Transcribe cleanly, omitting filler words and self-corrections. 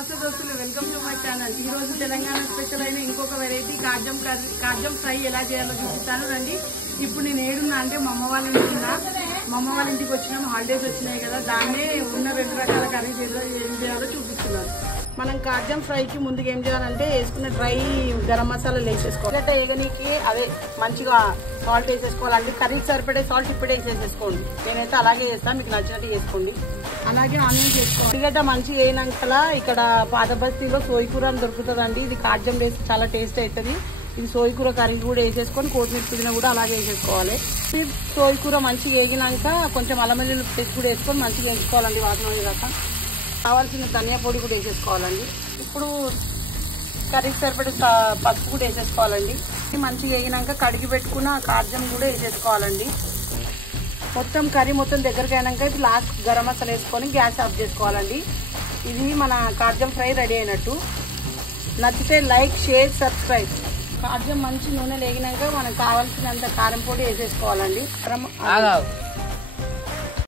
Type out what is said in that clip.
నమస్తే దోస్తులు, welcome to my channel. ఈ రోజు తెలంగాణ స్పెషల్ అయిన ఇంకొక వెరైటీ కాజం ఫ్రై ఎలా చేయాలో చూపిస్తాను రండి. ఇప్పుడు నేను ఏడున్నా అంటే మా అమ్మ వాళ్ళ ఇంటికి ఉన్నా. మా అమ్మ వాళ్ళ ఇంటికి వచ్చినాము, హాలిడేస్ వచ్చినాయి కదా, దాన్నే ఉన్న 2 రకాల కర్రీస్ ఏం చేయాలో చూపిస్తున్నాను. మనం కాజం ఫ్రైకి ముందుగా ఏం చేయాలంటే వేసుకున్న డ్రై గరం మసాలా వేసేసుకోవాలి. అంటే ఏగనీకి అదే మంచిగా సాల్ట్ వేసేసుకోవాలండి. కర్రీకి సరిపడే సాల్ట్ ఇప్పుడే వేసేసుకోండి. నేనైతే అలాగే చేస్తాను, మీకు నచ్చినట్టు చేసుకోండి. అలాగే ఆనియన్ చేసుకోవాలి. ఉల్లిగడ్డ మంచిగా వేయినాక ఇక్కడ పాత బస్తీలో సోయికూర అని దొరుకుతుందండి. ఇది కాజం వేసి చాలా టేస్ట్ అవుతుంది. ఇది సోయికూర కర్రీ కూడా వేసేసుకొని కొత్తిమీర పుదీనా కూడా అలాగే వేసేసుకోవాలి. సోయికూర మంచిగా వేగినాక కొంచెం అల్లం వెల్లుల్లి పేస్ట్ కూడా వేసుకొని మంచిగా వేసుకోవాలండి. వాసన దాకా కావాల్సిన ధనియా పొడి కూడా వేసేసుకోవాలండి. ఇప్పుడు కర్రీకి సరిపడే పసుపు కూడా వేసేసుకోవాలండి. మంచిగా వేగినాక కడిగి పెట్టుకున్న కాజం కూడా వేసేసుకోవాలండి. మొత్తం కర్రీ మొత్తం దగ్గరికి అయినాక ఇప్పుడు లాస్ట్ గరం మసాలా వేసుకొని గ్యాస్ ఆఫ్ చేసుకోవాలండి. ఇది మన కాజం ఫ్రై రెడీ అయినట్టు. నచ్చితే లైక్, షేర్, సబ్స్క్రైబ్. కాజం మంచి నూనె వేగినాక మనకు కావాల్సినంత కారం పొడి వేసేసుకోవాలండి.